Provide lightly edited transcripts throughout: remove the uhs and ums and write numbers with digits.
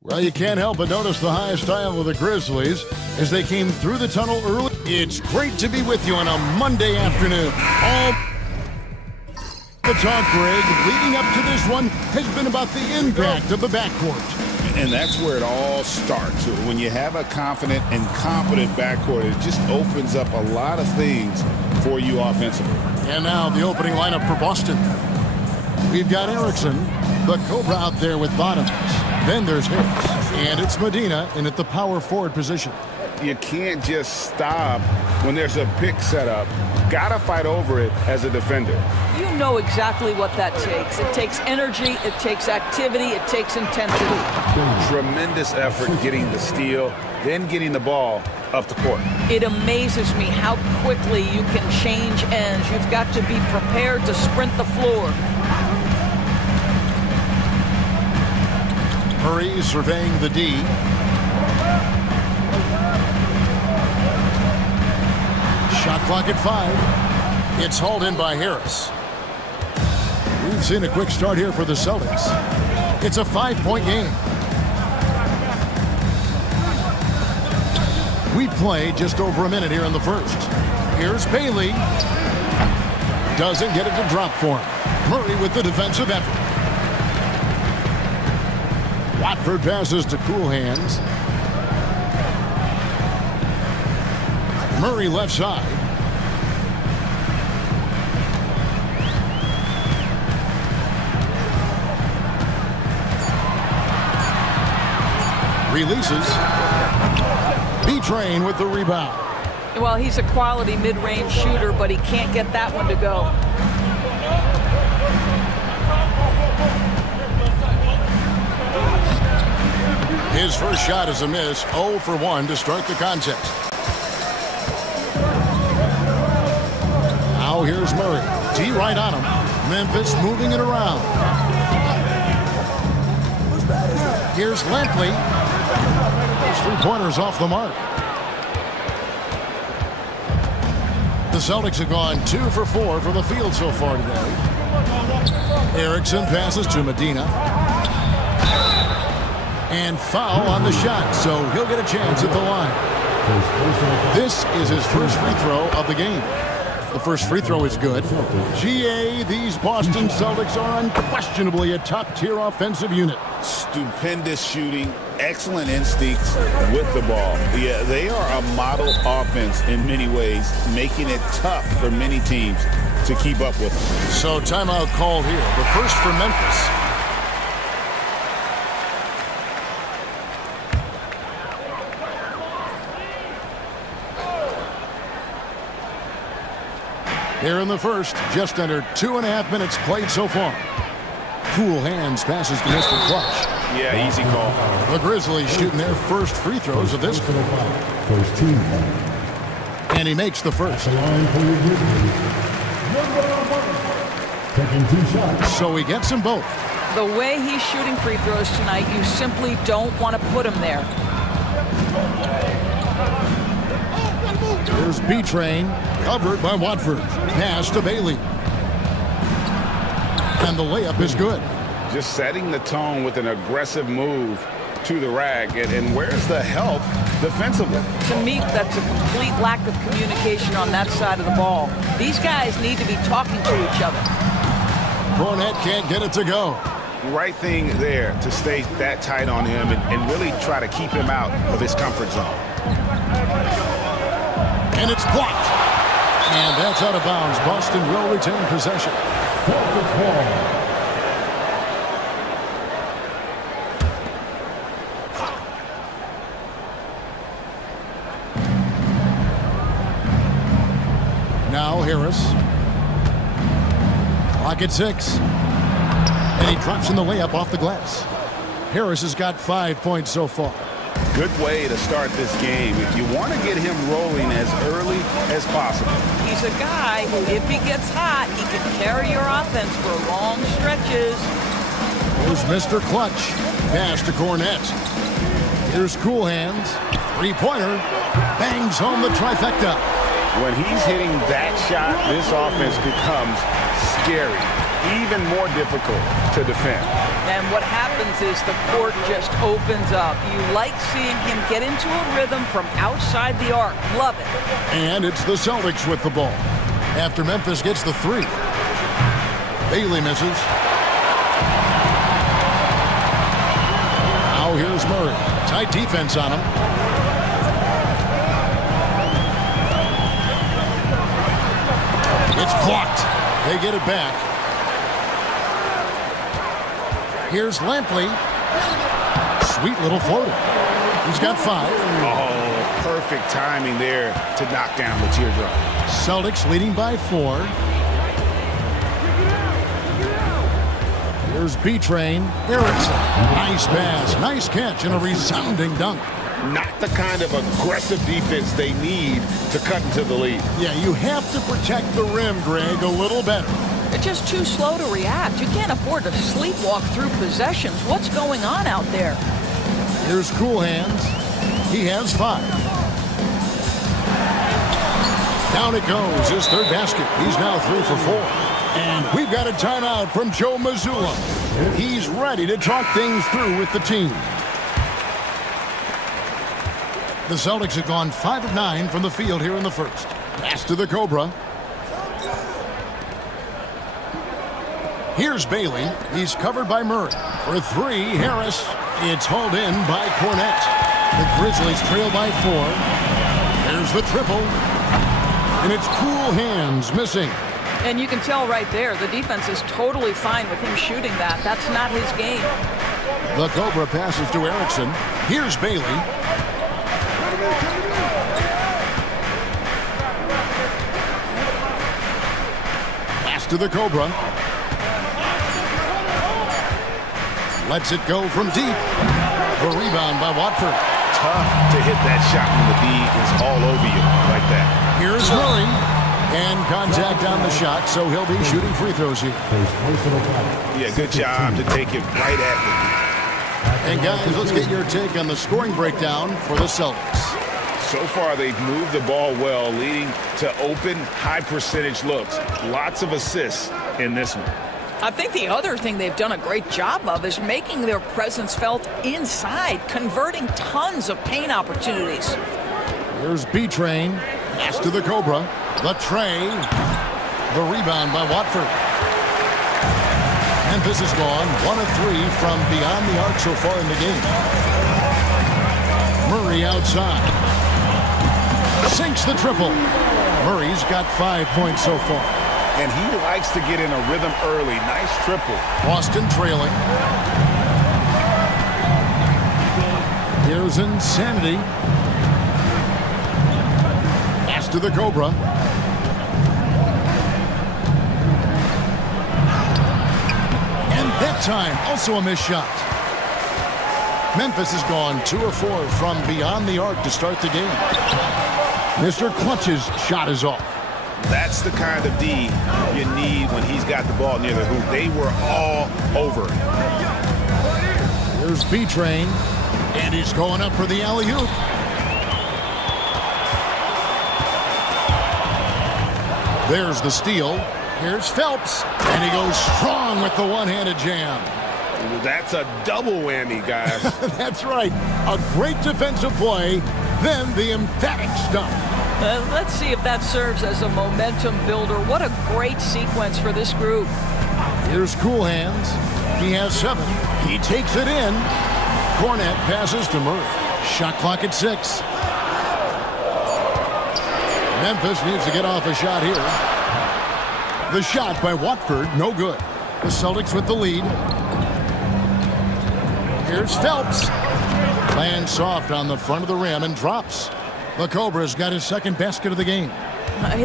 Well, you can't help but notice the high style of the Grizzlies as they came through the tunnel early. It's great to be with you on a Monday afternoon. All the talk, Greg, leading up to this one has been about the impact of the backcourt. And that's where it all starts. When you have a confident and competent backcourt, it just opens up a lot of things for you offensively. And now the opening lineup for Boston. We've got Erickson, the Cobra out there with Bottoms. Then there's Harris, and it's Medina in at the power forward position. You can't just stop when there's a pick set up. Gotta fight over it as a defender. You know exactly what that takes. It takes energy, it takes activity, it takes intensity. Tremendous effort getting the steal, then getting the ball up the court. It amazes me how quickly you can change ends. You've got to be prepared to sprint the floor. Murray surveying the D. Shot clock at 5. It's hauled in by Harris. We've seen a quick start here for the Celtics. It's a 5-point game. We've played just over a minute here in the first. Here's Bailey. Doesn't get it to drop for him. Murray with the defensive effort. Watford passes to Cool Hands. Murray left side. Releases. B-Train with the rebound. Well, he's a quality mid-range shooter, but he can't get that one to go. His first shot is a miss, 0 for 1 to start the contest. Now here's Murray. T right on him. Memphis moving it around. Here's Lampley. Those three-pointers off the mark. The Celtics have gone 2 for 4 from the field so far today. Erickson passes to Medina. And foul on the shot, so he'll get a chance at the line. This is his first free throw of the game. The first free throw is good. GA, these Boston Celtics are unquestionably a top-tier offensive unit. Stupendous shooting, excellent instincts with the ball. Yeah, they are a model offense in many ways, making it tough for many teams to keep up with them. So timeout called here. The first for Memphis. Here in the first, just under 2.5 minutes played so far. Cool Hands passes to Mr. Clutch. Yeah, easy call. The Grizzlies shooting their first free throws of this quarter. First team. And he makes the first. Taking 2 shots. So he gets them both. The way he's shooting free throws tonight, you simply don't want to put him there. Here's B-Train, covered by Watford. Pass to Bailey. And the layup is good. Just setting the tone with an aggressive move to the rack. And where's the help defensively? To me, that's a complete lack of communication on that side of the ball. These guys need to be talking to each other. Fournette can't get it to go. Right thing there to stay that tight on him and really try to keep him out of his comfort zone. And it's blocked. And that's out of bounds. Boston will retain possession. Now Harris. Clock at 6. And he drops in the layup off the glass. Harris has got 5 points so far. Good way to start this game. If you want to get him rolling as early as possible. He's a guy who, if he gets hot, he can carry your offense for long stretches. Here's Mr. Clutch. Pass to Cornette. Here's Cool Hands. Three-pointer. Bangs home the trifecta. When he's hitting that shot, this offense becomes scary. Even more difficult to defend. And what happens is the court just opens up. You like seeing him get into a rhythm from outside the arc. Love it. And it's the Celtics with the ball. After Memphis gets the three. Bailey misses. Now here's Murray. Tight defense on him. It's blocked. They get it back. Here's Lampley. Sweet little floater. He's got 5. Oh, perfect timing there to knock down the teardrop. Celtics leading by 4. Here's B-Train. Erickson. Nice pass. Nice catch and a resounding dunk. Not the kind of aggressive defense they need to cut into the lead. Yeah, you have to protect the rim, Greg, a little better. They're just too slow to react. You can't afford to sleepwalk through possessions. What's going on out there? Here's Cool Hands. He has 5. Down it goes. His third basket. He's now 3 for 4. And we've got a timeout from Joe Mazzulla. He's ready to talk things through with the team. The Celtics have gone 5 of 9 from the field here in the first. Pass to the Cobra. Here's Bailey. He's covered by Murray. For 3, Harris. It's hauled in by Cornette. The Grizzlies trail by 4. There's the triple. And it's Cool Hands missing. And you can tell right there, the defense is totally fine with him shooting that. That's not his game. The Cobra passes to Erickson. Here's Bailey. Pass to the Cobra. Lets it go from deep. The rebound by Watford. Tough to hit that shot when the D is all over you like that. Here's Murray. And contact on the shot, so he'll be shooting free throws here. Yeah, good job to take it right at them. And guys, let's get your take on the scoring breakdown for the Celtics. So far, they've moved the ball well, leading to open, high-percentage looks. Lots of assists in this one. I think the other thing they've done a great job of is making their presence felt inside, converting tons of paint opportunities. Here's B-Train. Pass to the Cobra. The tray. The rebound by Watford. Memphis is gone 1 of 3 from beyond the arc so far in the game. Murray outside. Sinks the triple. Murray's got 5 points so far. And he likes to get in a rhythm early. Nice triple. Boston trailing. Here's Insanity. Pass to the Cobra. And that time, also a missed shot. Memphis has gone 2 of 4 from beyond the arc to start the game. Mr. Clutch's shot is off. That's the kind of D you need when he's got the ball near the hoop. They were all over it. Here's B-Train, and he's going up for the alley-oop. There's the steal. Here's Phelps, and he goes strong with the one-handed jam. That's a double whammy, guys. That's right. A great defensive play, then the emphatic stuff. Let's see if that serves as a momentum builder. What a great sequence for this group. Here's Cool Hands. He has 7. He takes it in. Cornette passes to Murray. Shot clock at 6. Memphis needs to get off a shot here. The shot by Watford, no good. The Celtics with the lead. Here's Phelps. Lands soft on the front of the rim and drops. The Cobra's got his second basket of the game.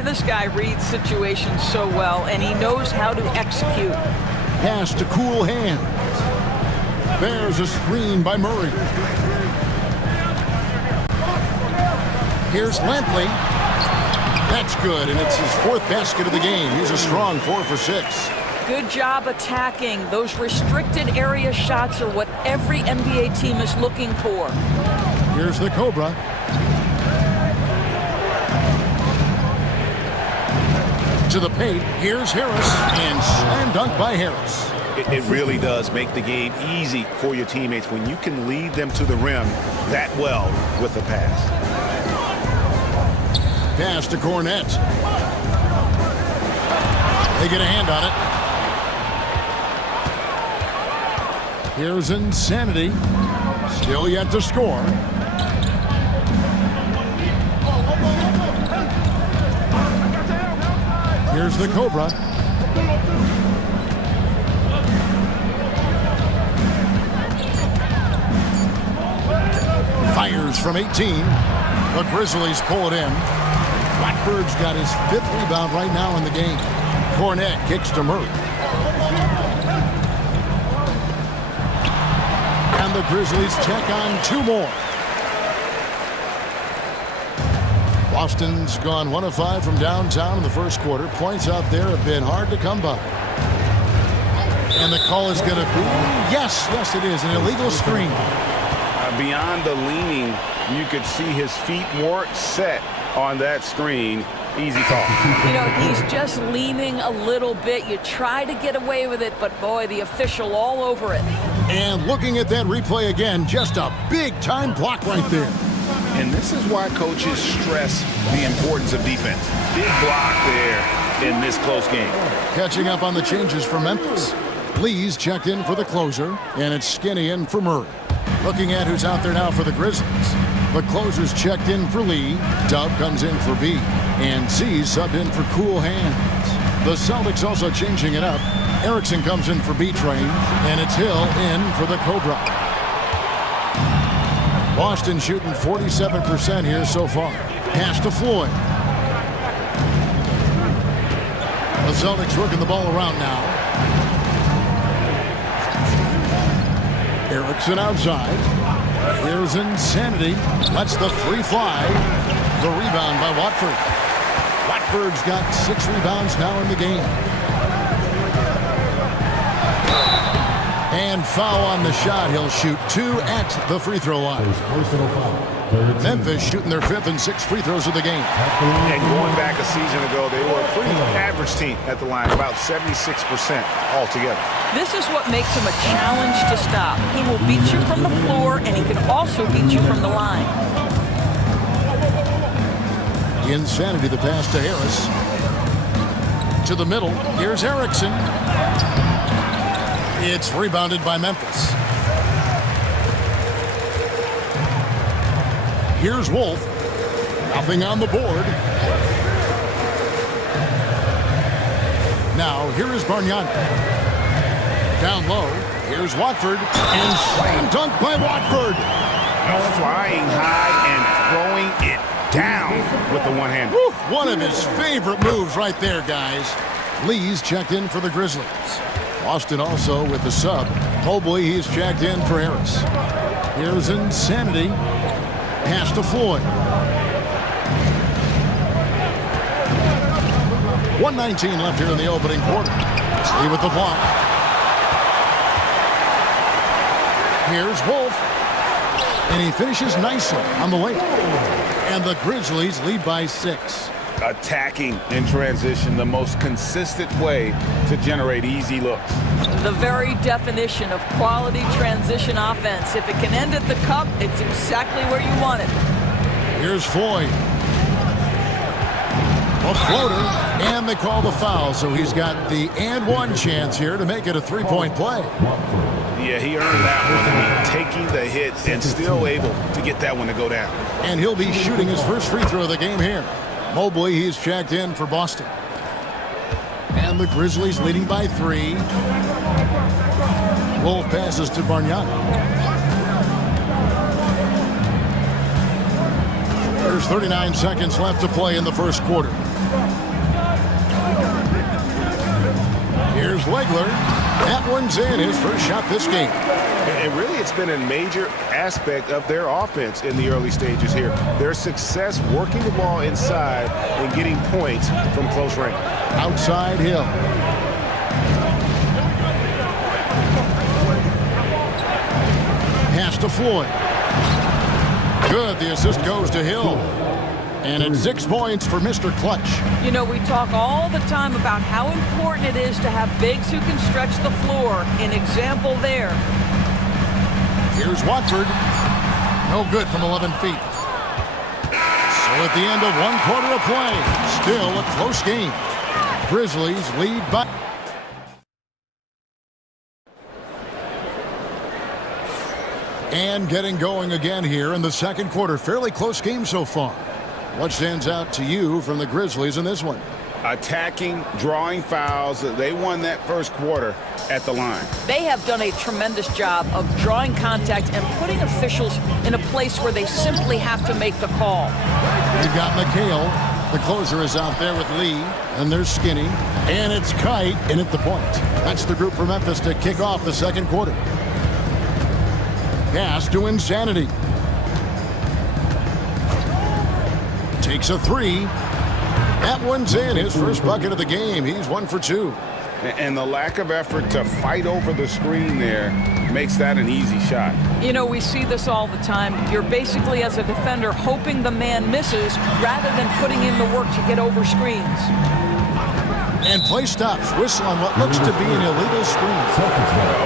This guy reads situations so well, and he knows how to execute. Pass to Cool Hands. There's a screen by Murray. Here's Lampley. That's good, and it's his 4th basket of the game. He's a strong 4 for 6. Good job attacking. Those restricted area shots are what every NBA team is looking for. Here's the Cobra. To the paint. Here's Harris, and slam dunk by Harris. It really does make the game easy for your teammates when you can lead them to the rim that well with a pass. Pass to Cornette. They get a hand on it. Here's Insanity. Still yet to score. Here's the Cobra. Fires from 18. The Grizzlies pull it in. Watford's got his 5th rebound right now in the game. Cornette kicks to Murray. And the Grizzlies check on 2 more. Boston's gone 1 of 5 from downtown in the first quarter. Points out there have been hard to come by. And the call is going to be, yes, it is, an illegal screen. Beyond the leaning, you could see his feet more set on that screen. Easy call. You know, he's just leaning a little bit. You try to get away with it, but boy, the official all over it. And looking at that replay again, just a big-time block right there. And this is why coaches stress the importance of defense. Big block there in this close game. Catching up on the changes for Memphis. Lee's checked in for the closer, and it's Skinny in for Murray. Looking at who's out there now for the Grizzlies. The closer's checked in for Lee. Dub comes in for B. And Z's subbed in for Cool Hands. The Celtics also changing it up. Erickson comes in for B-Train, and it's Hill in for the Cobra. Boston shooting 47% here so far. Pass to Floyd. The Celtics working the ball around now. Erickson outside. Here's Insanity. Lets the 3 fly. The rebound by Watford. Watford's got 6 rebounds now in the game. And foul on the shot. He'll shoot 2 at the free throw line. Memphis shooting their 5th and 6th free throws of the game. And going back a season ago, they were a pretty average team at the line, about 76% altogether. This is what makes him a challenge to stop. He will beat you from the floor, and he can also beat you from the line. Insanity, the pass to Harris. To the middle. Here's Erickson. It's rebounded by Memphis. Here's Wolf. Nothing on the board. Now, here is Bargnani. Down low. Here's Watford. And slam dunk by Watford. Flying high and throwing it down with the one-hand. One of his favorite moves right there, guys. Lee's checked in for the Grizzlies. Boston also with the sub. Mobley, he's checked in for Harris. Here's Insanity. Pass to Floyd. 1:19 left here in the opening quarter. Lee with the block. Here's Wolf. And he finishes nicely on the way. And the Grizzlies lead by 6. Attacking in transition, the most consistent way to generate easy looks. The very definition of quality transition offense. If it can end at the cup, it's exactly where you want it. Here's Floyd. A floater, and they call the foul, so he's got the and one chance here to make it a 3-point play. Yeah, he earned that one. I mean, taking the hit and still able to get that one to go down. And he'll be shooting his first free throw of the game here. Mobley, he's checked in for Boston. And the Grizzlies leading by 3. Wolf passes to Bargnani. There's 39 seconds left to play in the first quarter. Here's Legler. That one's in, his first shot this game. And really, it's been a major aspect of their offense in the early stages here. Their success working the ball inside and getting points from close range. Outside Hill. Pass to Floyd. Good, the assist goes to Hill. And it's 6 points for Mr. Clutch. You know, we talk all the time about how important it is to have bigs who can stretch the floor. An example there. Here's Watford. No good from 11 feet. So at the end of 1 quarter of play, still a close game. Grizzlies lead by... And getting going again here in the second quarter. Fairly close game so far. What stands out to you from the Grizzlies in this one? Attacking, drawing fouls. They won that first quarter at the line. They have done a tremendous job of drawing contact and putting officials in a place where they simply have to make the call. You've got McHale. The closer is out there with Lee. And there's Skinny. And it's Kite in at the point. That's the group for Memphis to kick off the second quarter. Pass to Insanity. Takes a 3. That one's in. His first bucket of the game. He's 1 for 2. And the lack of effort to fight over the screen there makes that an easy shot. You know, we see this all the time. You're basically, as a defender, hoping the man misses rather than putting in the work to get over screens. And play stops. Whistle on what looks to be an illegal screen.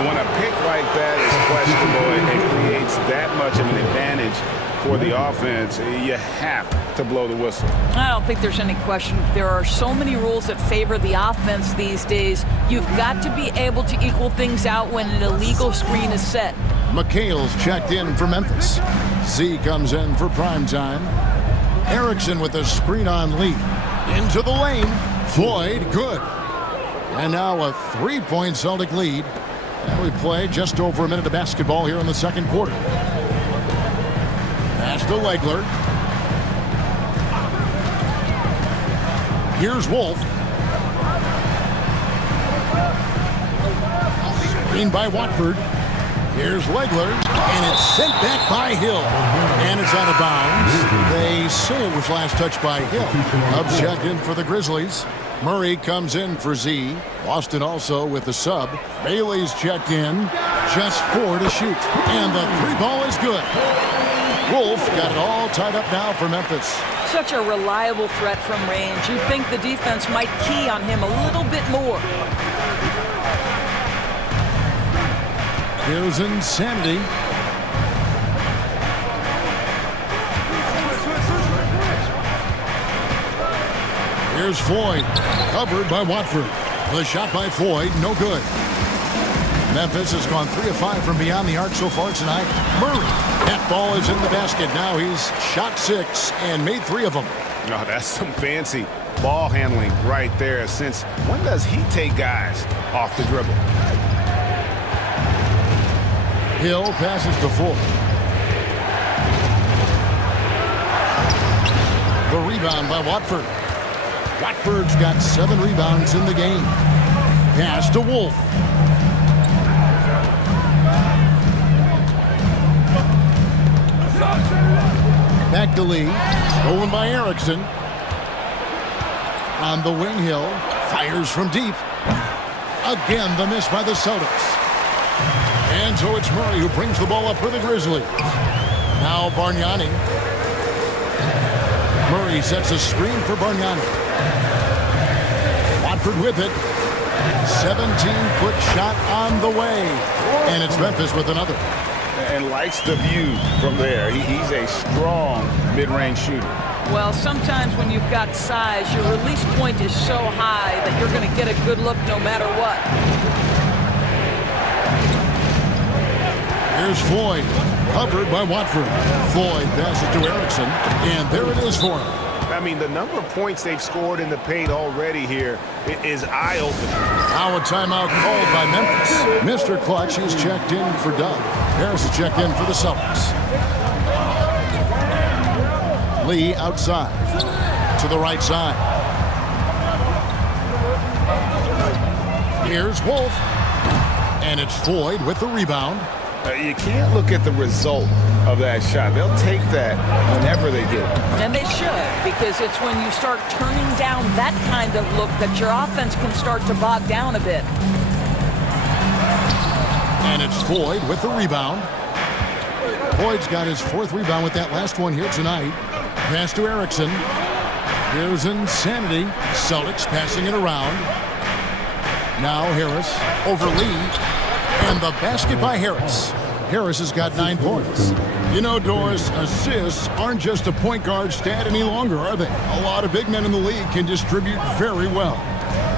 When a pick like that is questionable and creates that much of an advantage for the offense, you have to blow the whistle. I don't think there's any question. There are so many rules that favor the offense these days. You've got to be able to equal things out when an illegal screen is set. McHale's checked in for Memphis. Z comes in for prime time. Erickson with a screen on Lee. Into the lane. Floyd, good. And now a 3-point Celtic lead. And we play just over a minute of basketball here in the second quarter. Pass to Legler. Here's Wolf. Screen by Watford. Here's Legler. And it's sent back by Hill. And it's out of bounds. They say it was last touched by Hill. Checked in for the Grizzlies. Murray comes in for Z. Boston also with the sub. Bailey's checked in. Just 4 to shoot. And the 3-ball is good. Wolf got it all tied up now for Memphis. Such a reliable threat from range. You'd think the defense might key on him a little bit more. Here's Insanity. Here's Floyd, covered by Watford. The shot by Floyd, no good. Memphis has gone 3 of 5 from beyond the arc so far tonight. Murray, that ball is in the basket. Now he's shot 6 and made 3 of them. No, that's some fancy ball handling right there. Since when does he take guys off the dribble? Hill passes to Floyd. The rebound by Watford. Watford's got 7 rebounds in the game. Pass to Wolf. Back to Lee. Stolen by Erickson. On the wing, Hill. Fires from deep. Again, the miss by the Celtics. And so it's Murray who brings the ball up for the Grizzlies. Now Bargnani. Murray sets a screen for Bargnani. Watford with it. 17-foot shot on the way. And it's Memphis with another. And likes the view from there. He's a strong mid-range shooter. Well, sometimes when you've got size, your release point is so high that you're going to get a good look no matter what. Here's Floyd, covered by Watford. Floyd passes to Erickson, and there it is for him. I mean, the number of points they've scored in the paint already here is eye-opening. Now a timeout called by Memphis. Mr. Clutch is checked in for Doug. Harris is checked in for the Celtics. Lee outside to the right side. Here's Wolf. And it's Floyd with the rebound. You can't look at the result of that shot. They'll take that whenever they get it. And they should, because it's when you start turning down that kind of look that your offense can start to bog down a bit. And it's Floyd with the rebound. Floyd's got his 4th rebound with that last one here tonight. Pass to Erickson. Here's Insanity. Celtics passing it around. Now Harris over Lee. And the basket by Harris. Harris has got 9 points. You know, Doris, assists aren't just a point guard stat any longer, are they? A lot of big men in the league can distribute very well.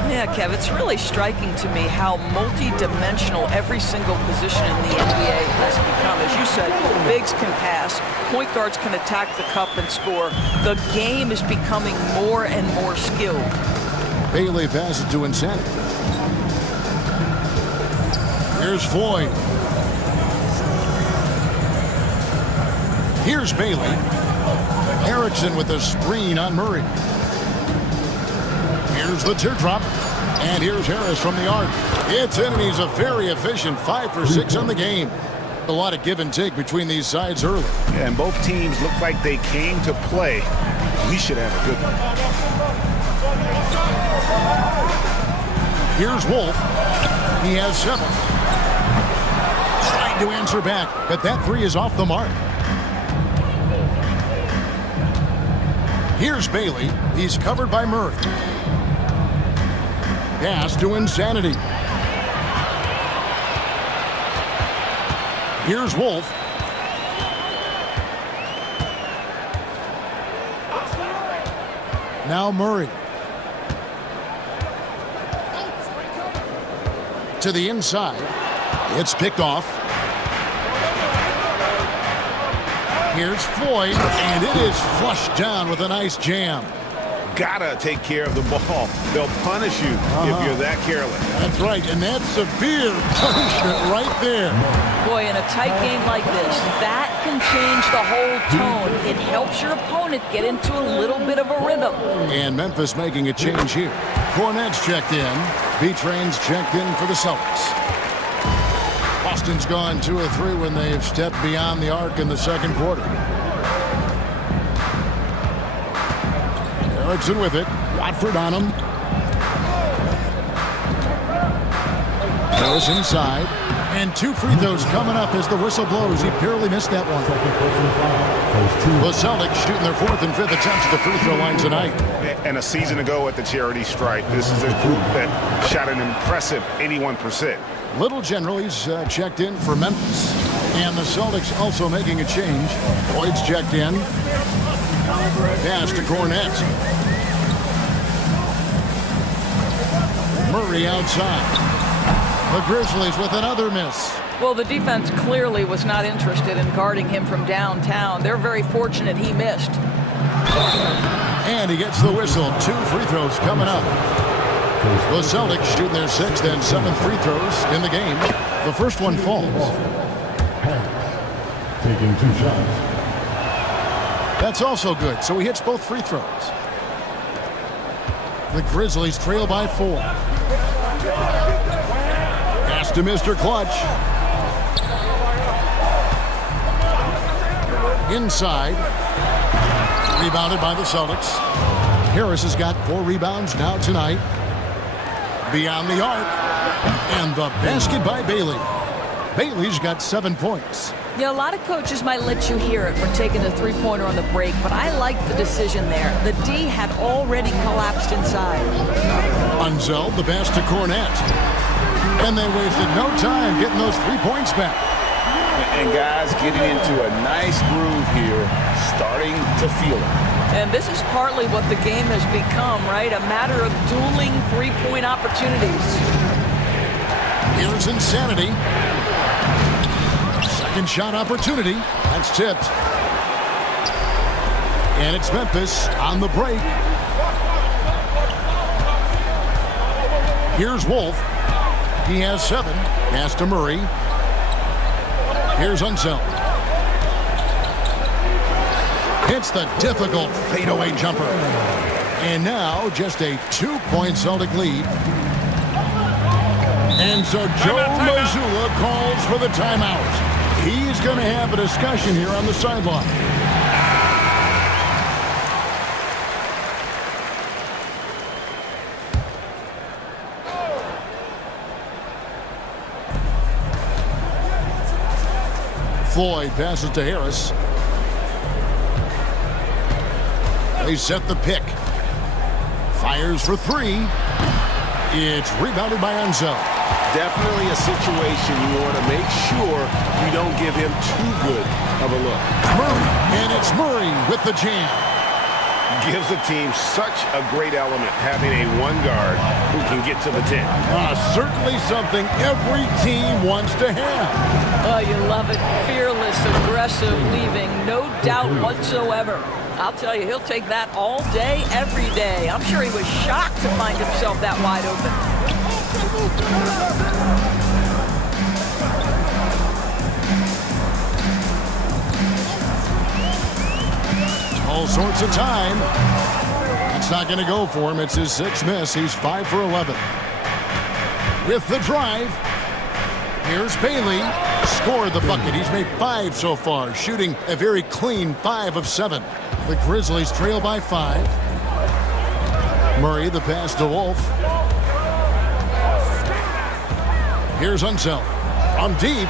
Yeah, Kev, it's really striking to me how multi-dimensional every single position in the NBA has become. As you said, bigs can pass, point guards can attack the cup and score. The game is becoming more and more skilled. Bailey passes to Insanity. Here's Floyd. Here's Bailey. Erickson with a screen on Murray. Here's the teardrop. And here's Harris from the arc. It's in, and he's a very efficient 5 for 6 on the game. A lot of give and take between these sides early. Yeah, and both teams look like they came to play. We should have a good one. Here's Wolf. He has 7. Trying to answer back, but that 3 is off the mark. Here's Bailey. He's covered by Murray. Pass to Insanity. Here's Wolf. Now Murray. To the inside. It's picked off. Here's Floyd, and it is flushed down with a nice jam. Gotta take care of the ball. They'll punish you if you're that careless. That's right, and that's severe punishment right there. Boy, in a tight game like this, that can change the whole tone. It helps your opponent get into a little bit of a rhythm. And Memphis making a change here. Cornette's checked in. B-Train's checked in for the Celtics. Boston's gone 2 of 3 when they've stepped beyond the arc in the second quarter. Erickson with it. Watford on him. Harris inside. And 2 free throws coming up as the whistle blows. He barely missed that one. The Celtics shooting their 4th and 5th attempts at the free throw line tonight. And a season ago at the charity stripe, this is a group that shot an impressive 81%. Little General's checked in for Memphis. And the Celtics also making a change. Boyd's checked in. Pass to Cornette. Murray outside. The Grizzlies with another miss. Well, the defense clearly was not interested in guarding him from downtown. They're very fortunate he missed. And he gets the whistle. 2 free throws coming up. The Celtics shooting their 6th and 7th free throws in the game. The first one falls. Taking 2 shots. That's also good, so he hits both free throws. The Grizzlies trail by 4. Pass to Mr. Clutch. Inside. Rebounded by the Celtics. Harris has got 4 rebounds now tonight. Beyond the arc. And the basket by Bailey. Bailey's got 7 points. Yeah, a lot of coaches might let you hear it for taking the three-pointer on the break, but I like the decision there. The D had already collapsed inside. Unzel, the pass to Cornette. And they wasted no time getting those 3 points back. And guys getting into a nice groove here, starting to feel it. And this is partly what the game has become, right? A matter of dueling three-point opportunities. Here's Insanity. Second shot opportunity. That's tipped. And it's Memphis on the break. Here's Wolf. He has 7. Pass to Murray. Here's Unseld. Hits the difficult fadeaway jumper. And now just a 2-point Celtic lead. And so Joe Mazzulla calls for the timeout. He's going to have a discussion here on the sideline. Floyd passes to Harris. They set the pick. Fires for three. It's rebounded by Enzo. Definitely a situation you want to make sure you don't give him too good of a look. Murray, and it's Murray with the jam. Gives the team such a great element having a one guard who can get to the 10. Certainly something every team wants to have. Oh, you love it. Fearless, aggressive, leaving no doubt whatsoever. I'll tell you, he'll take that all day, every day. I'm sure he was shocked to find himself that wide open. All sorts of time. That's not going to go for him. It's his sixth miss. He's 5 for 11. With the drive, here's Bailey. Scored the bucket. He's made 5 so far, shooting a very clean 5 of 7. The Grizzlies trail by 5. Murray, the pass to Wolf. Here's Unseld. From deep.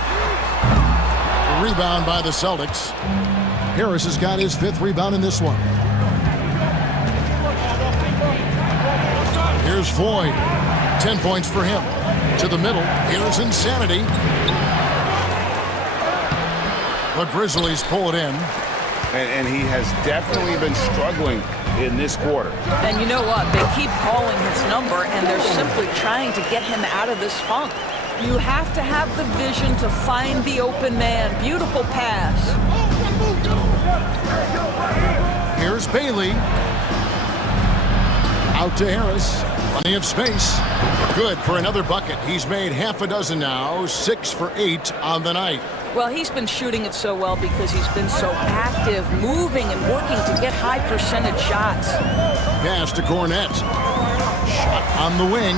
The rebound by the Celtics. Harris has got his 5th rebound in this one. Here's Floyd. 10 points for him. To the middle. Here's Insanity. The Grizzlies pull it in. And he has definitely been struggling in this quarter. And you know what? They keep calling his number, and they're simply trying to get him out of this funk. You have to have the vision to find the open man. Beautiful pass. Here's Bailey. Out to Harris. Plenty of space. Good for another bucket. He's made half a dozen now. 6 for 8 on the night. Well, he's been shooting it so well because he's been so active, moving and working to get high percentage shots. Pass to Cornette. Shot on the wing.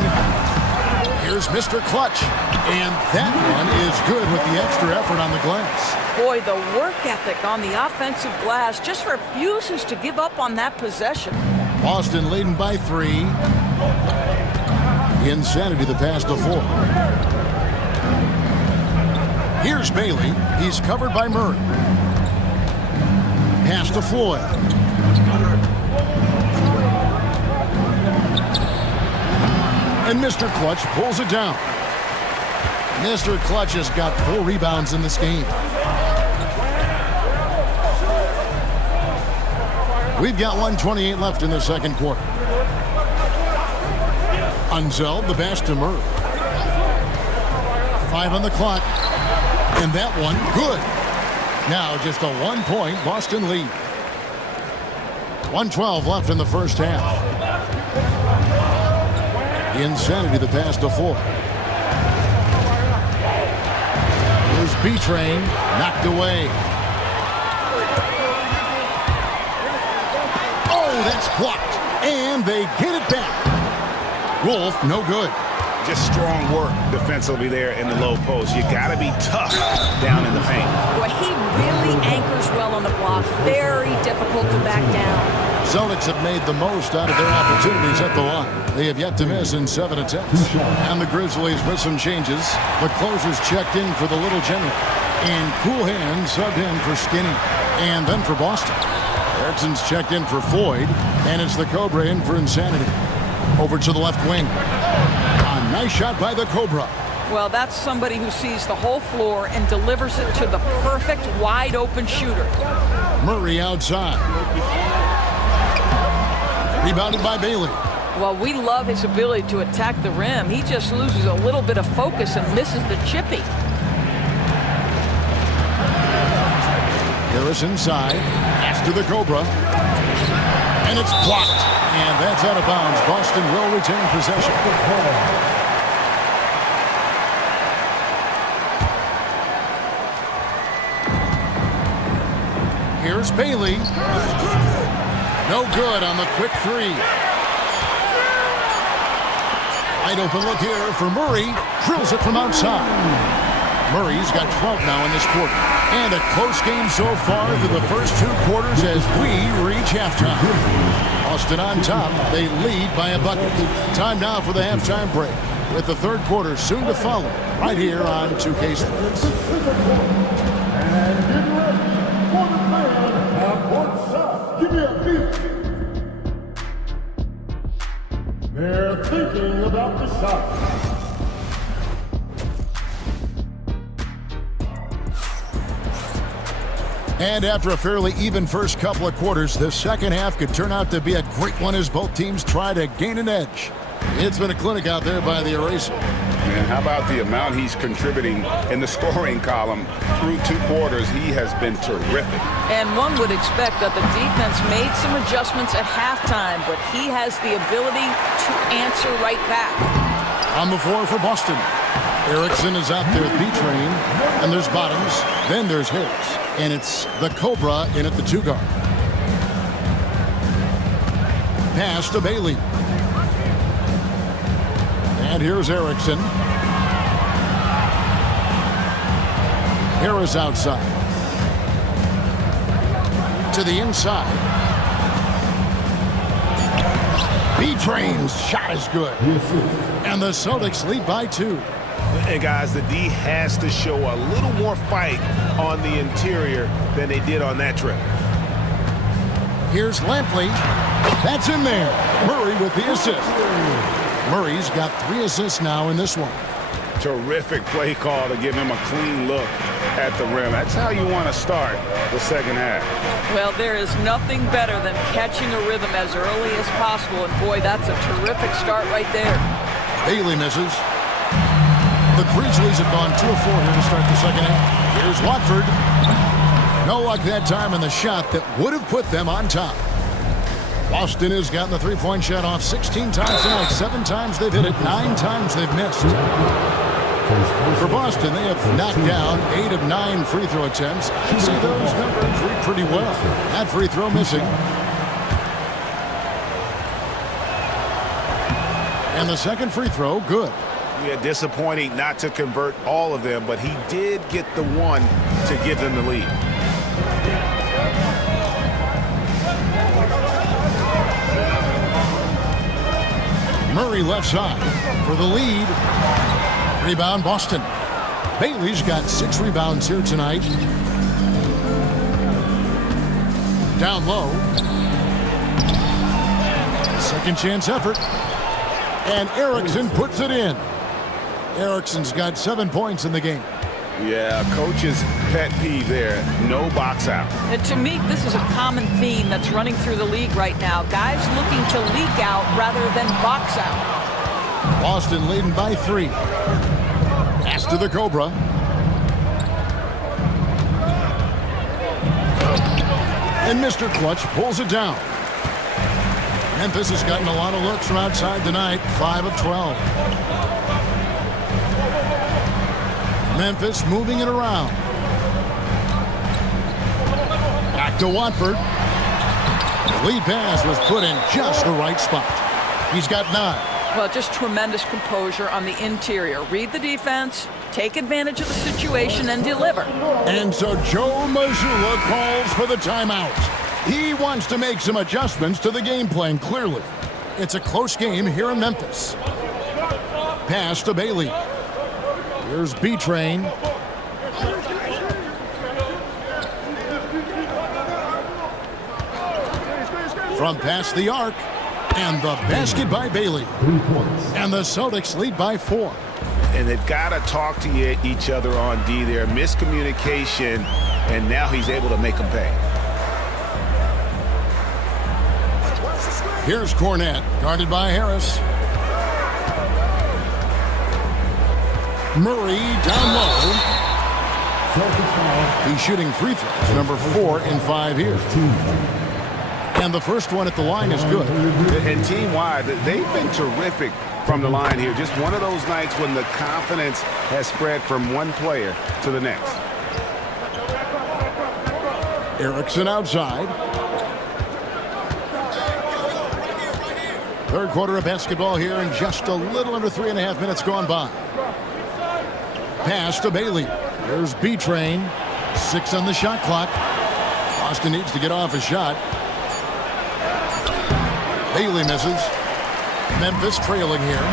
Here's Mr. Clutch. And that one is good with the extra effort on the glass. Boy, the work ethic on the offensive glass just refuses to give up on that possession. Boston leading by 3. Insanity, the pass to 4. Here's Bailey. He's covered by Murray. Pass to Floyd. And Mr. Clutch pulls it down. Mr. Clutch has got 4 rebounds in this game. We've got 1:28 left in the second quarter. Unseld, the pass to Murray. 5 on the clock. And that one, good. Now just a 1-point Boston lead. 1:12 left in the first half. Insanity, the pass to 4. Here's B-Train, knocked away. Oh, that's blocked. And they get it back. Wolf, no good. Just strong work defensively there in the low post. You got to be tough down in the paint. Boy, he really anchors well on the block. Very difficult to back down. Celtics have made the most out of their opportunities at the line. They have yet to miss in 7 attempts. And the Grizzlies with some changes. The closers checked in for the Little General. And Cool Hand subbed in for Skinny. And then for Boston. Erickson's checked in for Floyd. And it's the Cobra in for Insanity. Over to the left wing. A nice shot by the Cobra. Well, that's somebody who sees the whole floor and delivers it to the perfect wide open shooter. Murray outside. Rebounded by Bailey. Well, we love his ability to attack the rim. He just loses a little bit of focus and misses the chippy. Harris inside. Pass to the Cobra. And it's blocked. And that's out of bounds. Boston will retain possession. Here's Bailey. No good on the quick 3. Wide open look here for Murray. Drills it from outside. Murray's got 12 now in this quarter. And a close game so far through the first 2 quarters as we reach halftime. Boston on top. They lead by a bucket. Time now for the halftime break, with the third quarter soon to follow right here on 2K Sports. And get ready for the man. Court side. Give me a beat. And after a fairly even first couple of quarters, the second half could turn out to be a great one as both teams try to gain an edge. It's been a clinic out there by the Eraser. And how about the amount he's contributing in the scoring column through 2 quarters? He has been terrific. And one would expect that the defense made some adjustments at halftime, but he has the ability to answer right back. On the floor for Boston, Erickson is out there at B-Train, and there's Bottoms, then there's Harris, and it's the Cobra in at the 2 guard. Pass to Bailey. And here's Erickson. Harris outside. To the inside. B-Train's shot is good. And the Celtics lead by 2. Hey, guys, the D has to show a little more fight on the interior than they did on that trip. Here's Lampley. That's in there. Murray with the assist. Murray's got 3 assists now in this one. Terrific play call to give him a clean look at the rim. That's how you want to start the second half. Well, there is nothing better than catching a rhythm as early as possible, and boy, that's a terrific start right there. Bailey misses. The Grizzlies have gone 2 of 4 here to start the second half. Here's Watford. No luck that time in the shot that would have put them on top. Boston has gotten the 3-point shot off 16 times tonight. 7 times they've hit it, 9 times they've missed. For Boston, they have knocked down 8 of 9 free throw attempts. I see those numbers read pretty well. That free throw missing. And the second free throw, good. Yeah, disappointing not to convert all of them, but he did get the one to give them the lead. Murray left side for the lead. Rebound, Boston. Bailey's got 6 rebounds here tonight. Down low. Second chance effort. And Erickson puts it in. Erickson's got 7 points in the game. Yeah, coach's pet peeve there. No box out. And to me, this is a common theme that's running through the league right now. Guys looking to leak out rather than box out. Boston leading by 3. Pass to the Cobra. And Mr. Clutch pulls it down. Memphis has gotten a lot of looks from outside tonight. 5 of 12. Memphis moving it around. Back to Watford. The lead pass was put in just the right spot. He's got 9. Well, just tremendous composure on the interior. Read the defense, take advantage of the situation, and deliver. And so Joe Mazzulla calls for the timeout. He wants to make some adjustments to the game plan, clearly. It's a close game here in Memphis. Pass to Bailey. Here's B-Train. From past the arc. And the basket by Bailey. 3 points. And the Celtics lead by 4. And they've got to talk to each other on D there. Miscommunication, and now he's able to make them pay. Here's Cornette, guarded by Harris. Murray down low. Celtics foul. He's shooting free throws, number 4 in 5 here. And the first one at the line is good. And team-wide, they've been terrific from the line here. Just one of those nights when the confidence has spread from one player to the next. Erickson outside. Third quarter of basketball here in just a little under 3.5 minutes gone by. Pass to Bailey. There's B-Train. 6 on the shot clock. Boston needs to get off a shot. Bailey misses. Memphis trailing here.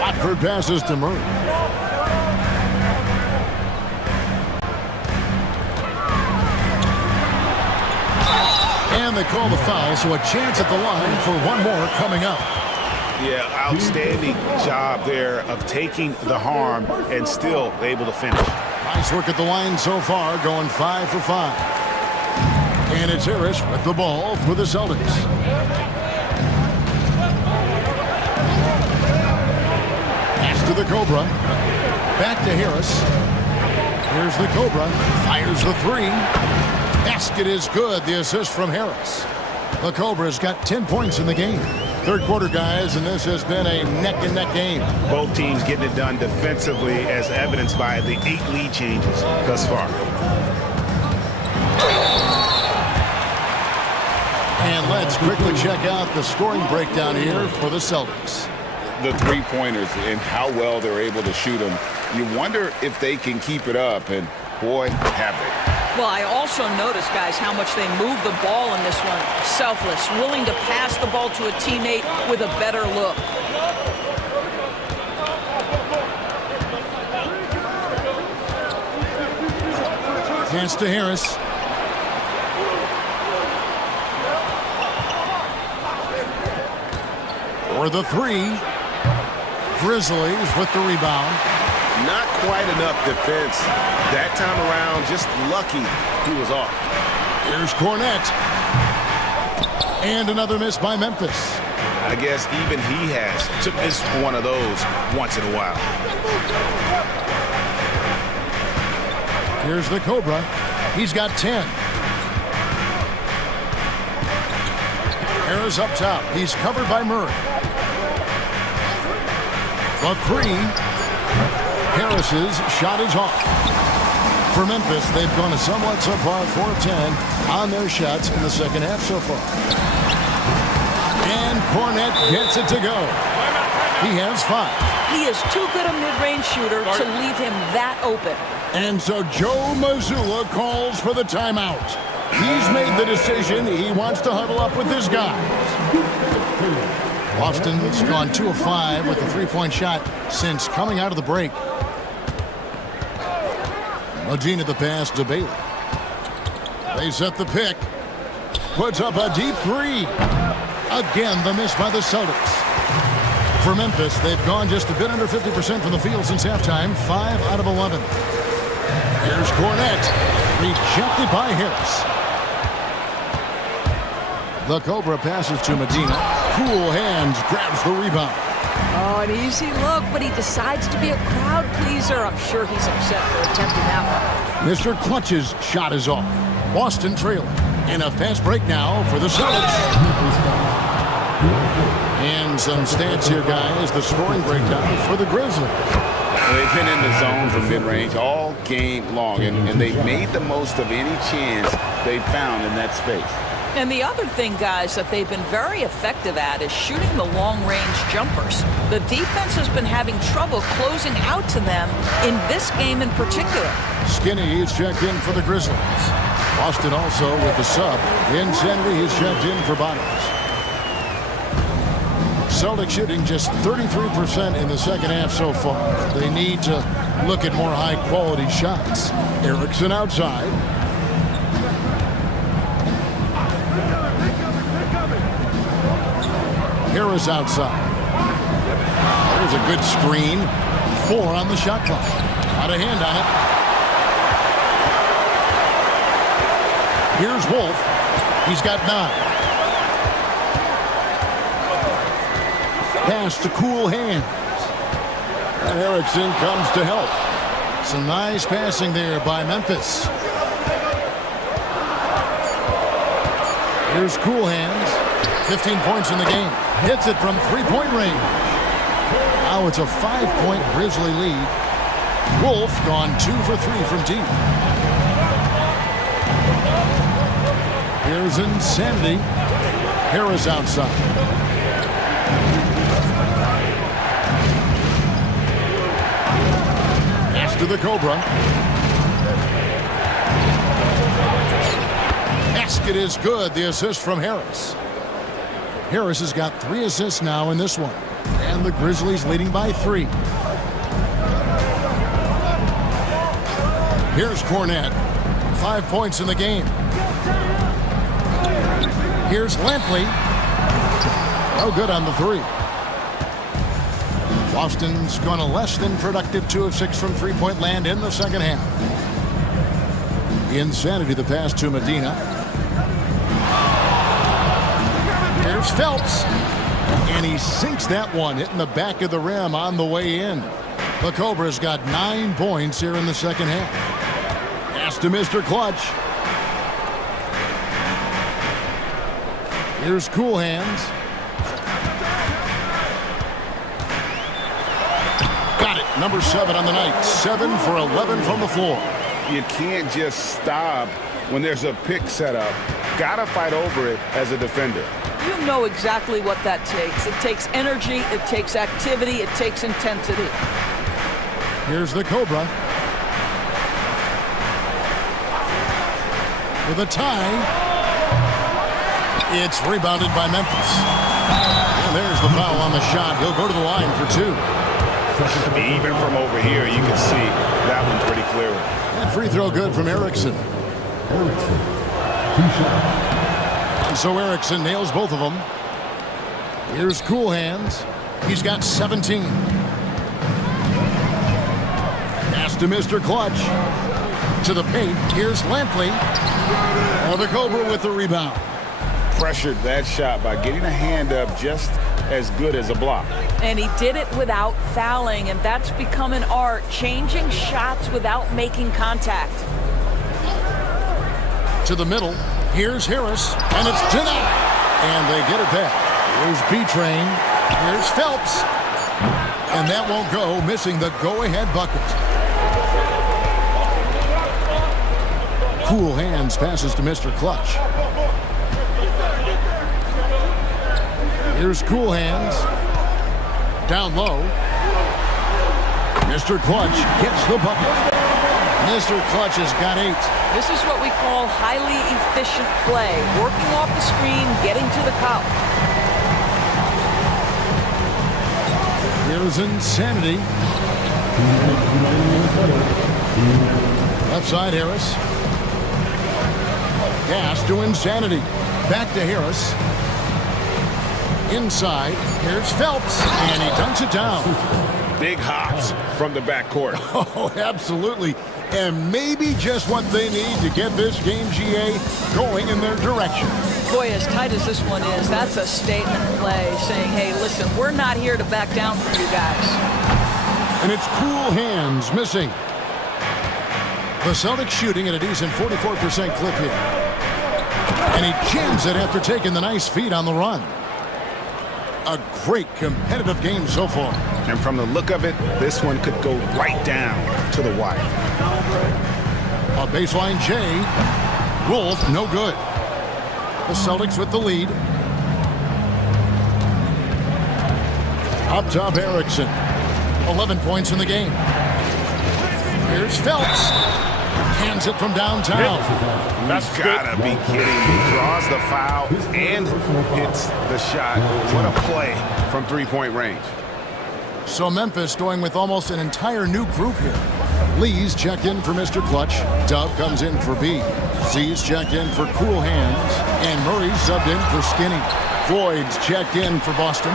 Watford passes to Murray. And they call the foul, so a chance at the line for one more coming up. Yeah, outstanding job there of taking the harm and still able to finish. Nice work at the line so far, going 5 for 5. And it's Harris with the ball for the Celtics. Pass to the Cobra. Back to Harris. Here's the Cobra. Fires the three. Basket is good. The assist from Harris. The Cobra's got 10 points in the game. Third quarter, guys, and this has been a neck-and-neck game. Both teams getting it done defensively, as evidenced by the 8 lead changes thus far. And let's quickly check out the scoring breakdown here for the Celtics. The three-pointers and how well they're able to shoot them. You wonder if they can keep it up, and boy, have they. Well, I also noticed, guys, how much they move the ball in this one. Selfless, willing to pass the ball to a teammate with a better look. Pass to Harris. For the three. Grizzlies with the rebound. Not quite enough defense. That time around, just lucky he was off. Here's Cornette. And another miss by Memphis. I guess even he has to miss one of those once in a while. Here's the Cobra. He's got 10. Harris up top. He's covered by Murray. The three. Harris's shot is off. For Memphis, they've gone a somewhat subpar 4 of 10 on their shots in the second half so far. And Cornette gets it to go. He has 5. He is too good a mid-range shooter to leave him that open. And so Joe Mazzulla calls for the timeout. He's made the decision. He wants to huddle up with his guys. Boston's gone 2 of 5 with a three-point shot since coming out of the break. Medina the pass to Bailey. They set the pick. Puts up a deep three. Again, the miss by the Celtics. For Memphis, they've gone just a bit under 50% from the field since halftime. 5 out of 11. Here's Cornette. Rejected by Harris. The Cobra passes to Medina. Cool hands, grabs the rebound. Oh, an easy look, but he decides to be a crowd pleaser. I'm sure he's upset for attempting that one. Mr. Clutch's shot is off. Boston trailing. And a fast break now for the Celtics. And some stats here, guys. The scoring breakdown for the Grizzlies. They've been in the zone from mid-range all game long, and they've made the most of any chance they found in that space. And the other thing, guys, that they've been very effective at is shooting the long-range jumpers. The defense has been having trouble closing out to them in this game in particular. Skinny is checked in for the Grizzlies. Boston also with the sub. Insanity is checked in for Bottoms. Celtics shooting just 33% in the second half so far. They need to look at more high-quality shots. Erickson outside. Harris outside. There's a good screen. 4 on the shot clock. Got a hand on it. Here's Wolf. He's got 9. Pass to cool hands. And Erickson comes to help. Some nice passing there by Memphis. Here's cool hands. 15 points in the game. Hits it from three-point range. Now it's a 5-point Grizzly lead. Wolf gone 2 for 3 from deep. Here's Insanity. Harris outside. Pass to the Cobra. Basket is good. The assist from Harris. Harris has got 3 assists now in this one. And the Grizzlies leading by 3. Here's Cornette. 5 points in the game. Here's Lampley. No good on the 3. Boston's gone a less than productive 2 of 6 from three-point land in the second half. Insanity the pass to Medina. Here's Phelps. And he sinks that one, hitting the back of the rim on the way in. The Cobras got 9 points here in the second half. Pass to Mr. Clutch. Here's Cool Hands. Got it. Number 7 on the night. 7 for 11 from the floor. You can't just stop when there's a pick set up. Gotta fight over it as a defender. You know exactly what that takes. It takes energy, it takes activity, it takes intensity. Here's the Cobra. With a tie. It's rebounded by Memphis. And there's the foul on the shot. He'll go to the line for 2. Even from over here, you can see that one's pretty clear. That free throw good from Erickson. And so Erickson nails both of them. Here's Cool Hands. He's got 17. Pass to Mr. Clutch. To the paint. Here's Lampley. The Cobra with the rebound. Pressured that shot by getting a hand up just as good as a block. And he did it without fouling, and that's become an art, changing shots without making contact. To the middle. Here's Harris, and it's denied. And they get it back. Here's B-Train. Here's Phelps. And that won't go, missing the go-ahead bucket. Cool Hands passes to Mr. Clutch. Here's Cool Hands. Down low. Mr. Clutch gets the bucket. Mr. Clutch has got 8. This is what we call highly efficient play. Working off the screen, getting to the cup. Here's Insanity. Left side, Harris. Pass to Insanity. Back to Harris. Inside, here's Phelps, and he dunks it down. Big hops from the backcourt. Oh, absolutely. And maybe just what they need to get this game, GA, going in their direction. Boy, as tight as this one is, that's a statement play saying, hey, listen, we're not here to back down from you guys. And it's Cool Hands missing. The Celtics shooting at a decent 44% clip here. And he jams it after taking the nice feed on the run. A great competitive game so far. And from the look of it, this one could go right down to the wire. A baseline J. Wolf, no good. The Celtics with the lead. Up top, Erickson. 11 points in the game. Here's Phelps. Hands it from downtown. That's gotta be kidding me. Draws the foul and hits the shot. What a play from three-point range. So Memphis going with almost an entire new group here. Lee's checked in for Mr. Clutch. Dub comes in for B. Z's checked in for Cool Hands. And Murray's subbed in for Skinny. Floyd's checked in for Boston.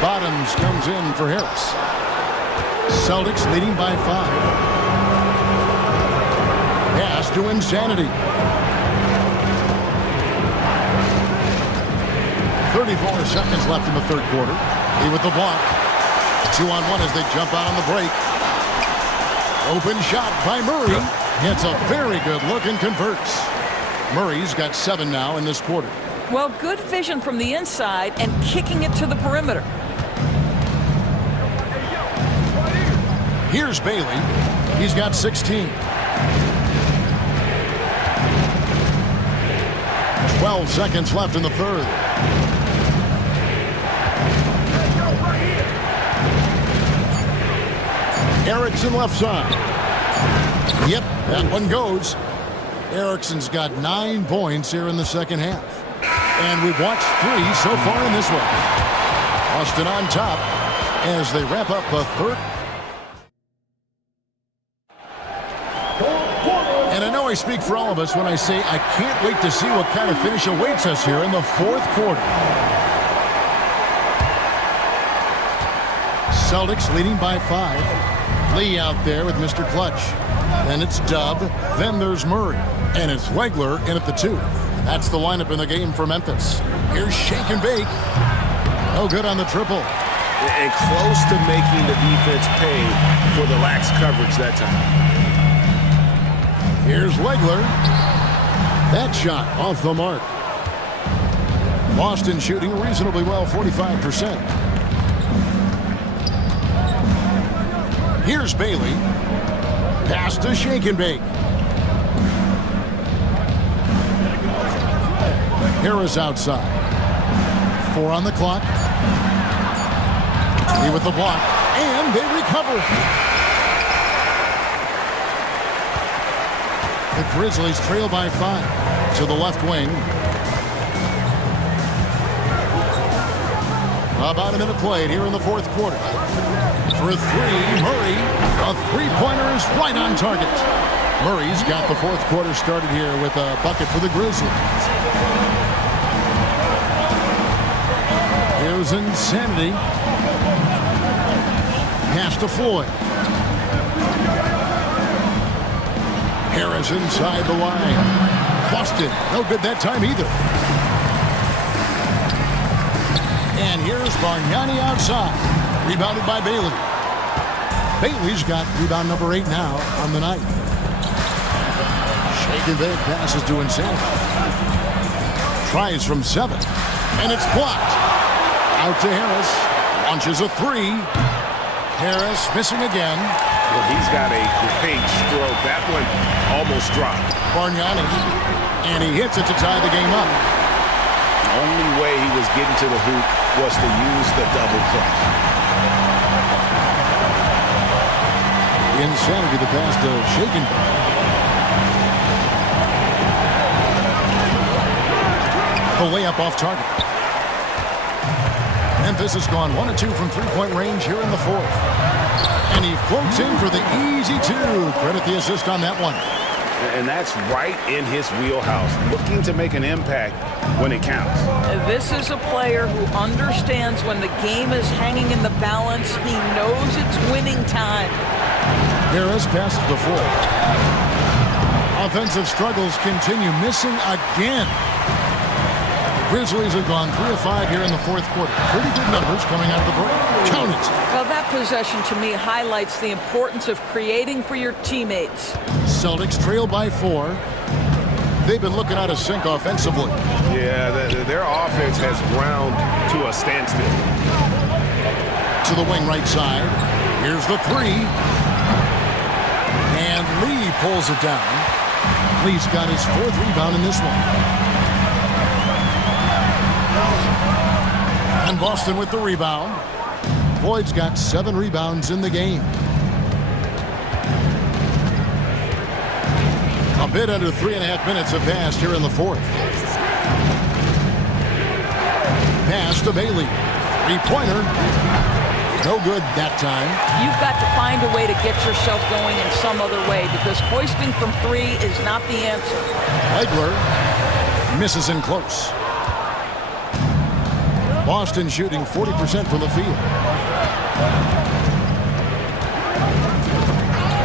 Bottoms comes in for Harris. Celtics leading by 5. Pass to Insanity. 34 seconds left in the third quarter. He with the block. 2-on-1 as they jump out on the break. Open shot by Murray. Gets a very good look and converts. Murray's got 7 now in this quarter. Well, good vision from the inside and kicking it to the perimeter. Here's Bailey. He's got 16. 12 seconds left in the third. Erickson left side. Yep, that one goes. Erickson's got 9 points here in the second half. And we've watched 3 so far in this one. Boston on top as they wrap up the third. And I know I speak for all of us when I say I can't wait to see what kind of finish awaits us here in the fourth quarter. Celtics leading by 5. Lee out there with Mr. Clutch. Then it's Dub. Then there's Murray. And it's Wegler in at the 2. That's the lineup in the game for Memphis. Here's Shake and Bake. No good on the triple. And close to making the defense pay for the lax coverage that time. Here's Wegler. That shot off the mark. Boston shooting reasonably well, 45%. Here's Bailey. Pass to Shake and Bake. Harris outside. 4 on the clock. Lee with the block. And they recover. The Grizzlies trail by 5 to the left wing. About a minute played here in the fourth quarter. For 3, Murray. A three-pointer is right on target. Murray's got the fourth quarter started here with a bucket for the Grizzlies. Here's Insanity. Pass to Floyd. Harris inside the line. Boston, no good that time either. And here's Bargnani outside. Rebounded by Bailey. Bailey's got rebound number 8 now on the night. Shake and Bake passes to Insanity. Tries from 7. And it's blocked. Out to Harris. Launches a 3. Harris missing again. Well, he's got a great stroke. That one almost dropped. Bargnani. And he hits it to tie the game up. The only way he was getting to the hoop was to use the double clutch. Insanity the pass to Shake and Bake. The layup off target. Memphis has gone 1 of 2 from three-point range here in the fourth. And he floats in for the easy 2. Credit the assist on that one. And that's right in his wheelhouse, looking to make an impact when it counts. This is a player who understands when the game is hanging in the balance. He knows it's winning time. Harris passes the 4. Offensive struggles continue, missing again. The Grizzlies have gone 3 of 5 here in the fourth quarter. Pretty good numbers coming out of the break. Count it. Well, that possession to me highlights the importance of creating for your teammates. Celtics trail by 4. They've been looking out of sync offensively. Yeah, their offense has ground to a standstill. To the wing right side. Here's the 3. And Lee pulls it down. Lee's got his 4th rebound in this one. And Boston with the rebound. Boyd's got 7 rebounds in the game. A bit under 3.5 minutes have passed here in the fourth. Pass to Bailey. 3-pointer. No good that time. You've got to find a way to get yourself going in some other way because hoisting from 3 is not the answer. Wegler misses in close. Boston shooting 40% from the field.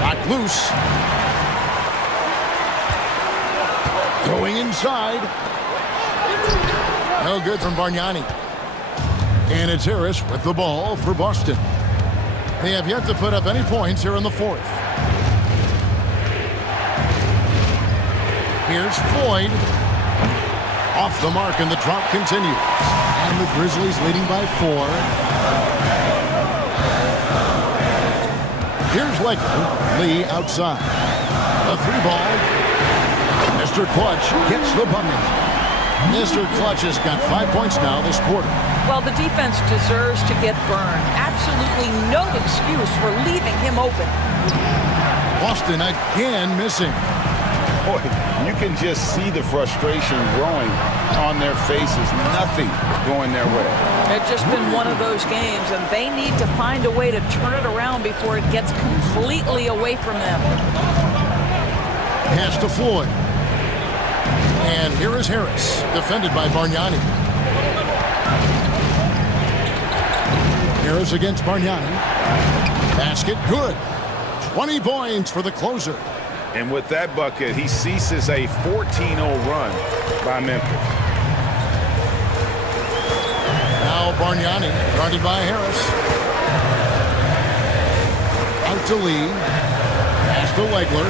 Knocked loose. Going inside. No good from Bargnani. And it's Harris with the ball for Boston. They have yet to put up any points here in the fourth. Here's Floyd. Off the mark, and the drought continues. And the Grizzlies leading by 4. Here's Wegler. Lee outside. A 3-ball. Mr. Clutch gets the bucket. Mr. Clutch has got 5 points now this quarter. Well, the defense deserves to get burned. Absolutely no excuse for leaving him open. Boston again missing. Boy, you can just see the frustration growing on their faces. Nothing going their way. It's just been one of those games, and they need to find a way to turn it around before it gets completely away from them. Pass to Floyd. And here is Harris, defended by Bargnani. Harris against Bargnani. Basket good. 20 points for the closer. And with that bucket, he ceases a 14-0 run by Memphis. Now Bargnani, guarded by Harris. Out to Lee. Pass to Legler.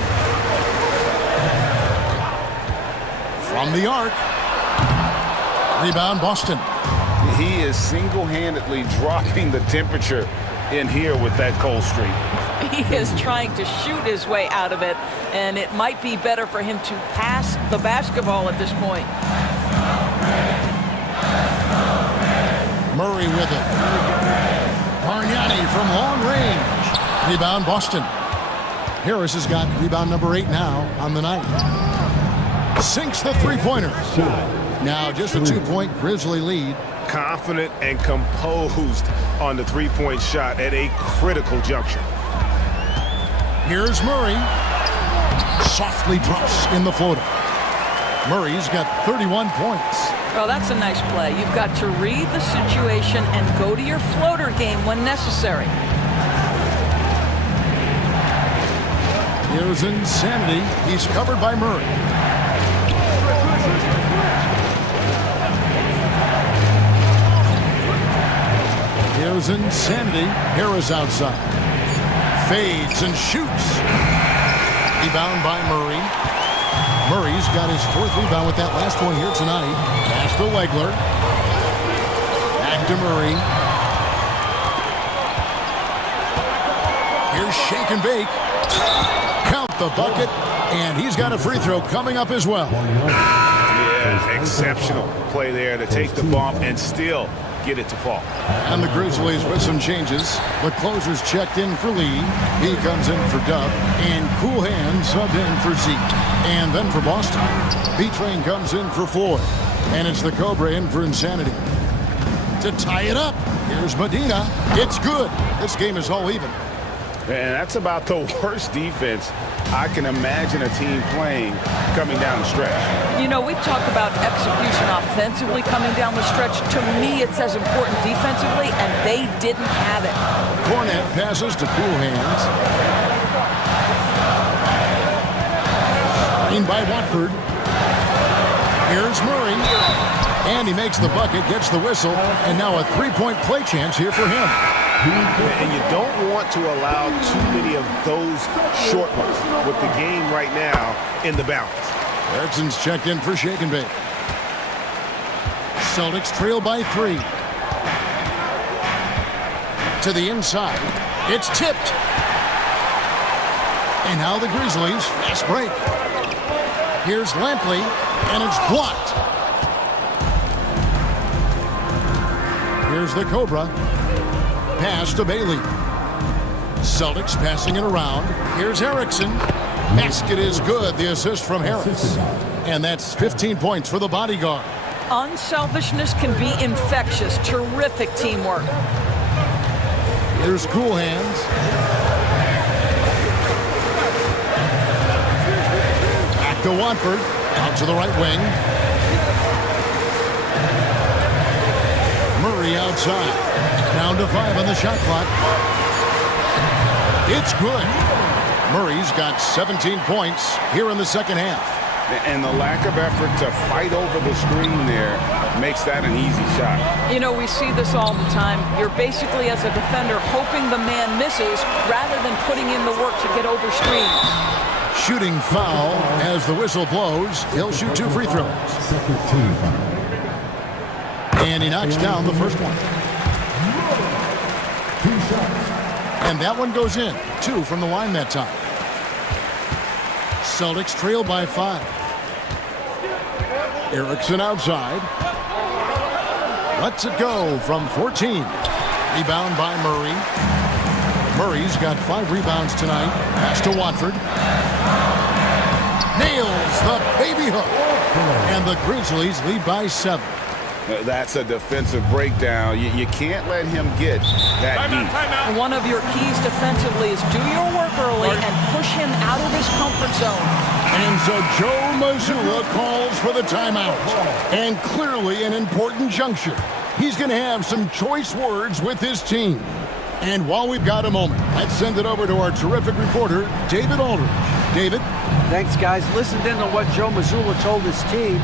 From the arc. Rebound Boston. He is single-handedly dropping the temperature in here with that cold streak. He is trying to shoot his way out of it, and it might be better for him to pass the basketball at this point. Murray with it. Bargnani from long range. Rebound Boston. Harris has got rebound number 8 now on the night. Sinks the three-pointer. Now just a 2-point Grizzly lead. Confident and composed on the three-point shot at a critical juncture. Here's Murray. Softly drops in the floater. Murray's got 31 points. Well, that's a nice play. You've got to read the situation and go to your floater game when necessary. Here's Insanity. He's covered by Murray. Here's Insanity. Harris outside. Fades and shoots. Rebound by Murray. Murray's got his 4th rebound with that last one here tonight. Pass to Legler. Back to Murray. Here's shake and bake. Count the bucket. And he's got a free throw coming up as well. Yeah, exceptional play there to take the bump and still get it to fall. And the Grizzlies with some changes. The closer's checked in for Lee. He comes in for Dub. And Cool Hand subbed in for Zeke. And then for Boston, B-Train comes in for Floyd. And it's the Cobra in for Insanity. To tie it up, here's Medina. It's good. This game is all even. And that's about the worst defense I can imagine a team playing coming down the stretch. You know, we've talked about execution offensively coming down the stretch. To me, it's as important defensively, and they didn't have it. Cornette passes to Cool Hands. Screen by Watford. Here's Murray. And he makes the bucket, gets the whistle, and now a three-point play chance here for him. And you don't want to allow too many of those short ones with the game right now in the balance. Erickson's checked in for shake and bake. Celtics trail by 3. To the inside. It's tipped. And now the Grizzlies, fast break. Here's Lampley, and it's blocked. Here's the Cobra. Pass to Bailey. Celtics passing it around. Here's Erickson. Basket is good. The assist from Harris. And that's 15 points for the bodyguard. Unselfishness can be infectious. Terrific teamwork. Here's Cool Hands. Back to Watford. Out to the right wing. Murray outside. Down to 5 on the shot clock. It's good. Murray's got 17 points here in the second half. And the lack of effort to fight over the screen there makes that an easy shot. You know, we see this all the time. You're basically, as a defender, hoping the man misses rather than putting in the work to get over screens. Shooting foul as the whistle blows. He'll shoot 2 free throws. And he knocks down the first one. And that one goes in. 2 from the line that time. Celtics trail by 5. Erickson outside. Lets it go from 14. Rebound by Murray. Murray's got 5 rebounds tonight. Pass to Watford. Nails the baby hook. And the Grizzlies lead by 7. That's a defensive breakdown. You can't let him get that deep. One of your keys defensively is do your work early and push him out of his comfort zone. And so Joe Mazzulla calls for the timeout. And clearly an important juncture. He's going to have some choice words with his team. And while we've got a moment, let's send it over to our terrific reporter, David Aldridge. David? Thanks, guys. Listened in to what Joe Mazzulla told his team.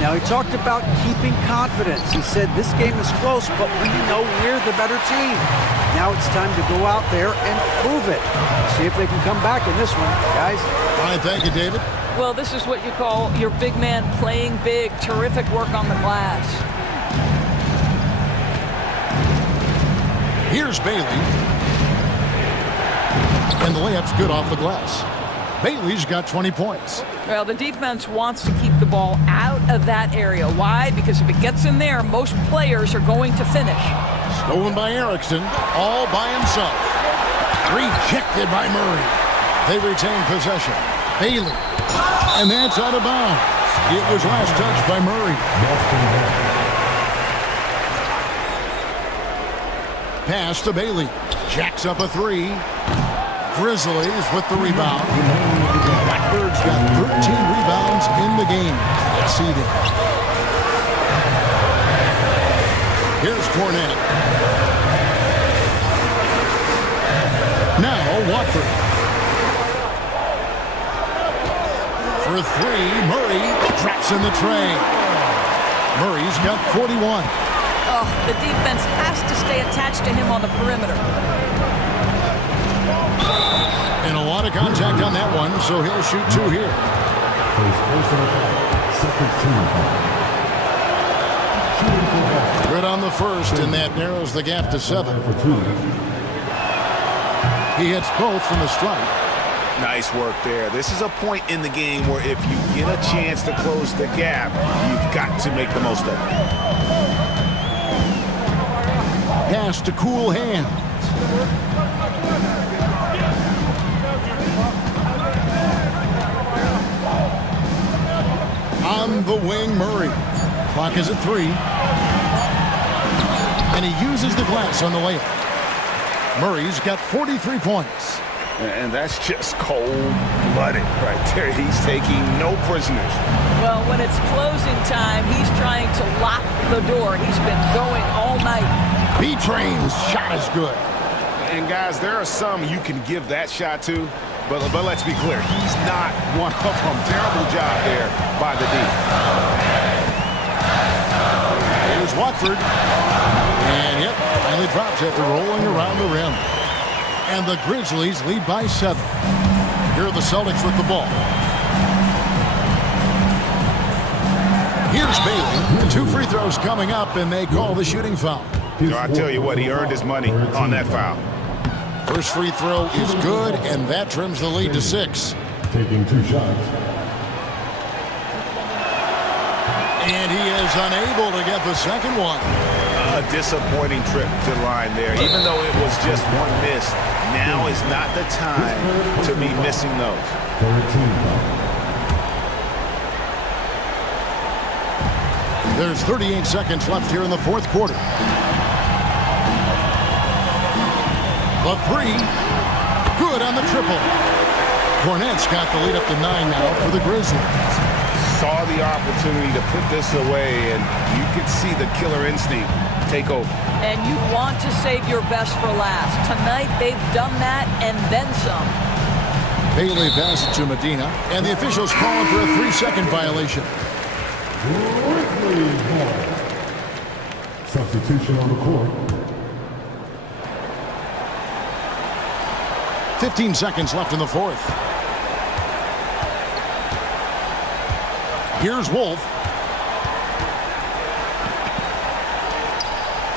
Now, he talked about keeping confidence. He said this game is close, but we know we're the better team. Now it's time to go out there and prove it. See if they can come back in this one, guys. All right, thank you, David. Well, this is what you call your big man playing big. Terrific work on the glass. Here's Bailey. And the layup's good off the glass. Bailey's got 20 points. Well, the defense wants to keep the ball out of that area. Why? Because if it gets in there, most players are going to finish. Stolen by Erickson, all by himself. Rejected by Murray. They retain possession. Bailey. And that's out of bounds. It was last touched by Murray. Pass to Bailey. Jacks up a three. Grizzlies with the rebound. Blackbirds got 13 rebounds in the game. Exceeding. Here's Cornette. Now Watford. For three, Murray drops in the tray. Murray's got 41. Oh, the defense has to stay attached to him on the perimeter. And a lot of contact on that one, so he'll shoot two here. Good on the first, and that narrows the gap to 7. He hits both from the stripe. Nice work there. This is a point in the game where if you get a chance to close the gap, you've got to make the most of it. Pass to cool hands. On the wing, Murray. Clock is at 3. And he uses the glass on the layup. Murray's got 43 points. And that's just cold-blooded right there. He's taking no prisoners. Well, when it's closing time, he's trying to lock the door. He's been going all night. B-Train's shot is good. And, guys, there are some you can give that shot to, but let's be clear. He's not one of them. Terrible job there by the D. Here's Watford. And, yep, finally drops it, rolling around the rim. And the Grizzlies lead by 7. Here are the Celtics with the ball. Here's Bailey. 2 free throws coming up, and they call the shooting foul. You know, I tell you what, he earned his money on that foul. First free throw is good, and that trims the lead to 6. Taking 2 shots. And he is unable to get the second one. A disappointing trip to the line there. Even though it was just one miss, now is not the time to be missing those. 13. There's 38 seconds left here in the fourth quarter. The three. Good on the triple. Cornette's got the lead up to 9 now for the Grizzlies. Saw the opportunity to put this away, and you could see the killer instinct take over. And you want to save your best for last. Tonight, they've done that and then some. Bailey pass to Medina, and the officials calling for a 3-second violation. Substitution on the court. 15 seconds left in the fourth. Here's Wolf.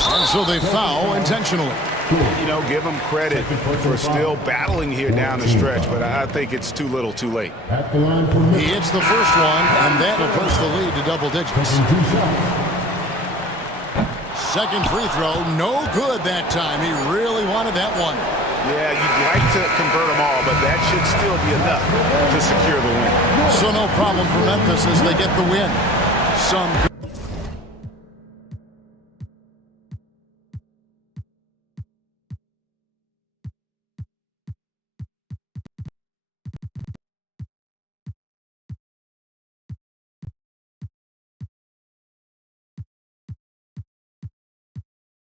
And so they foul intentionally. You know, give them credit for still battling here down the stretch, but I think it's too little too late. He hits the first one, and that'll push the lead to double digits. Second free throw, no good that time. He really wanted that one. Yeah, you'd like to convert them all, but that should still be enough to secure the win. So no problem for Memphis as they get the win. Some